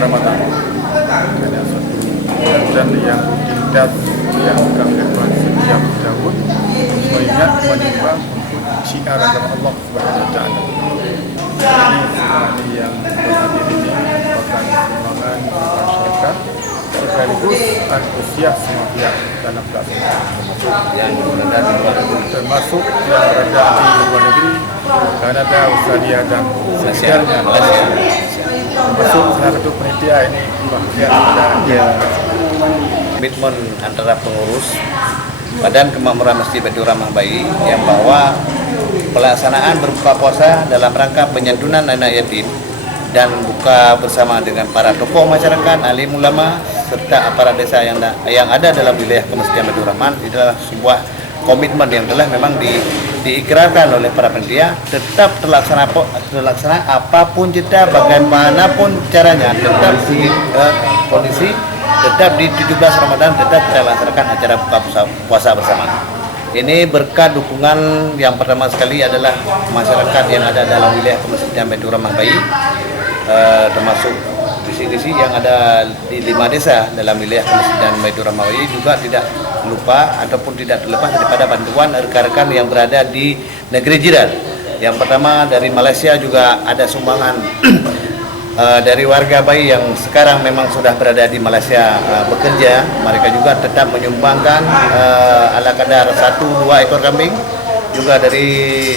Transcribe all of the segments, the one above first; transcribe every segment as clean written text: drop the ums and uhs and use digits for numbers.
Ramadan. Ada satu kegiatan yang rutinitas yang kami lakukan setiap tahun mengingat menimbang untuk syiar agama Allah Subhanahu Wa Taala. Ini yang berhadir ini merupakan sumbangan masyarakat sekaligus antusias semua pihak dalam pelaksanaan termasuk yang berada di luar negeri, Kanada, Australia dan sekitarnya. Termasuk salah satu panitia ini bahagian dari komitmen antara pengurus Badan Kemakmuran Masjid Baitur Rahmah Bayi yang bahwa pelaksanaan berbuka puasa dalam rangka penyantunan anak yatim dan buka bersama dengan para tokoh masyarakat, alim ulama serta aparat desa yang ada dalam wilayah Kemasjidan Baitur Rahman adalah sebuah komitmen yang telah memang diikrarkan oleh para panitia, tetap terlaksana apapun jeda, bagaimanapun caranya, tetap di kondisi tetap di 17 Ramadan tetap kita laksanakan acara buka puasa bersama. Ini berkat dukungan yang pertama sekali adalah masyarakat yang ada dalam wilayah Kemasjidan Baitur Rahmah Bayi, termasuk desi-desi yang ada di 5 desa dalam wilayah Kemasjidan Baitur Rahmah Bayi, juga tidak lupa ataupun tidak terlepas daripada bantuan rekan-rekan yang berada di negeri jiran. Yang pertama dari Malaysia juga ada sumbangan dari warga Bayi yang sekarang memang sudah berada di Malaysia bekerja. Mereka juga tetap menyumbangkan ala kadar 1-2 ekor kambing. juga dari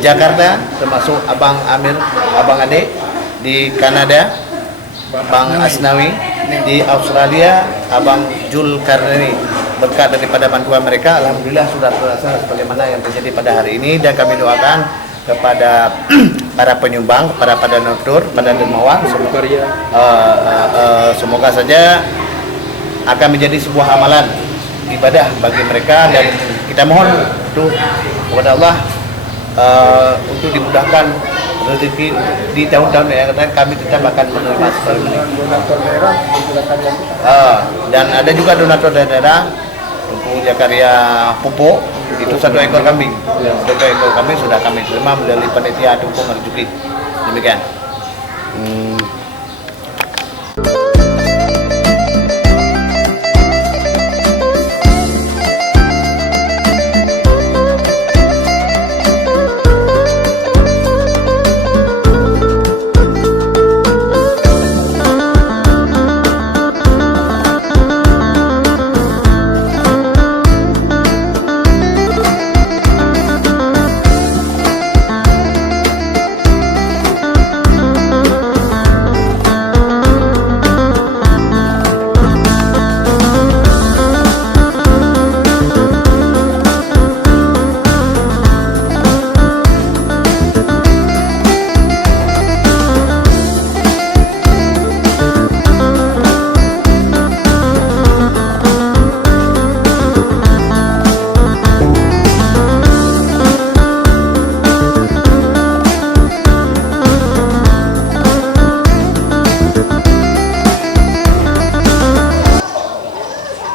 Jakarta, termasuk Abang Amir, Abang Ade di Kanada, Bang Asnawi di Australia, Abang Jul Karnani. Berkat daripada bantuan mereka, alhamdulillah sudah terasa sebagaimana yang terjadi pada hari ini, dan kami doakan kepada para penyumbang, para donatur, pada dermawan, semoga saja akan menjadi sebuah amalan ibadah bagi mereka, dan kita mohon untuk kepada Allah untuk dimudahkan rezeki di tahun-tahun yang akan datang. Kami tetap akan menerima seperti ini. Donatur daerah Dan ada juga donatur daerah untuk Jakarta Pupuk, itu 1 ekor kambing. 1 ekor kambing sudah kami terima melalui panitia dukung rezeki. Demikian.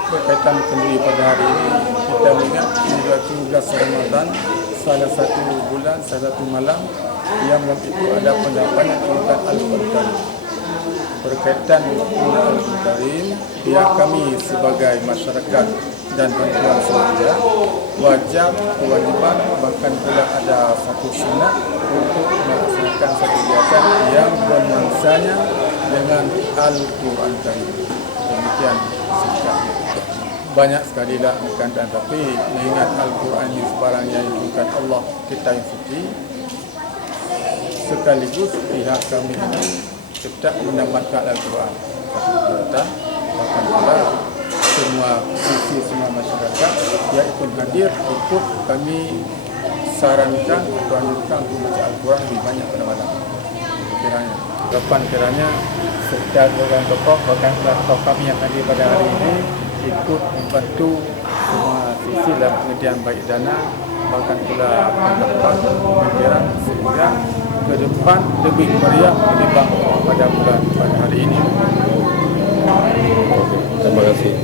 Berkaitan sendiri pada hari ini, kita melihat 17 Ramadan, salah satu bulan, salah satu malam yang malam itu ada pendapat tentang Al-Quran. Berkaitan dengan Al-Quran, pihak kami sebagai masyarakat dan bantuan sahaja wajib, kewajiban, bahkan pula ada satu sunnah untuk melaksanakan satu kegiatan yang bermaksanya dengan Al-Quran Karim. Demikian sikapnya. Banyak sekali lah akan, dan tapi mengingat Al-Quran ini sebarang yang diturunkan Allah kita yang suci, sekaligus pihak kami ini tetap menambahkan Al-Quran kita, bahkan pula semua sisi, semua masyarakat yang ikut hadir ikut kami sarankan atau anjurkan untuk baca Al-Quran lebih banyak pada malam. Kiranya serta program tokoh, bahkan tokoh kami yang hadir pada hari ini ikut membantu semua sisi dalam penyediaan baik dana, bahkan pula pendapat, pemikiran, sehingga ke depan lebih meriah ketimbang pada bulan pada hari ini. Terima kasih.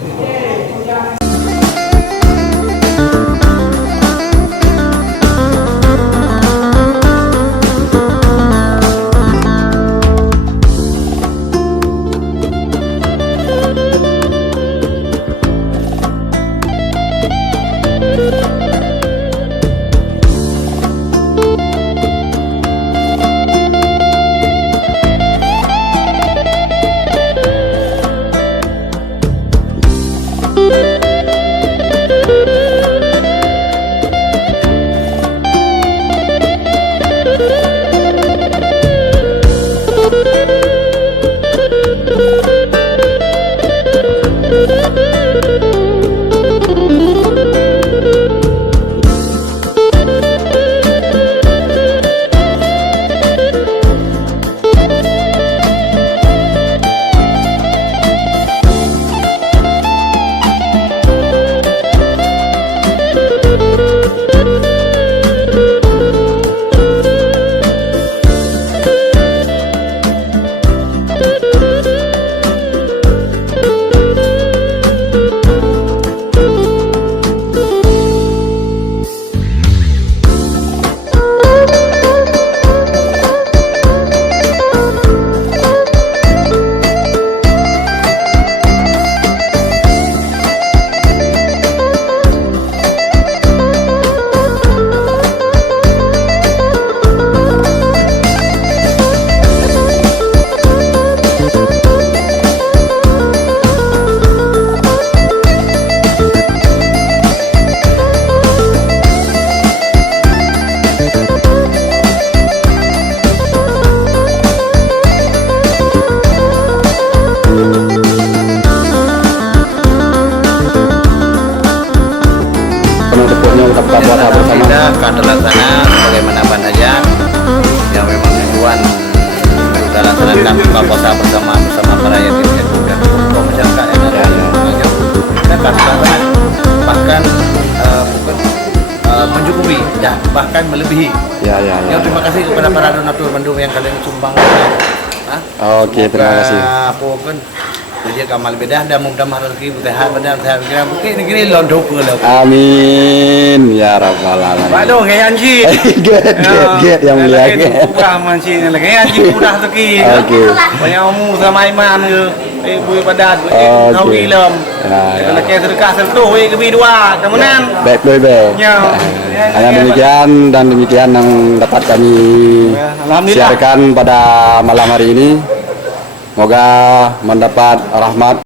puasa bersama para yatim piatu dan tokoh masyarakat yang ada di Lumajang. Dan bahkan bukan mencukupi dan bahkan melebihi. Ya. Terima kasih kepada para donatur mendung yang kalian sumbang. Oke, terima kasih. Apa pun kerja kamal bedah dan mudah-mudahan rezeki sehat badan sehat kira mungkin negeri londok pula. Amin ya rabbal alamin. Pak dong kayak anjing. Get yang mulia. Bukan mancing lagi anjing mudah rezeki. Oke. Banyak umur sama iman ke. Bui padat, tahu ilm. Kalau kita sedekah sentuh, kebi dua, kemudian. Baik. Hanya demikian yang dapat kami siarkan pada malam hari ini. Semoga mendapat rahmat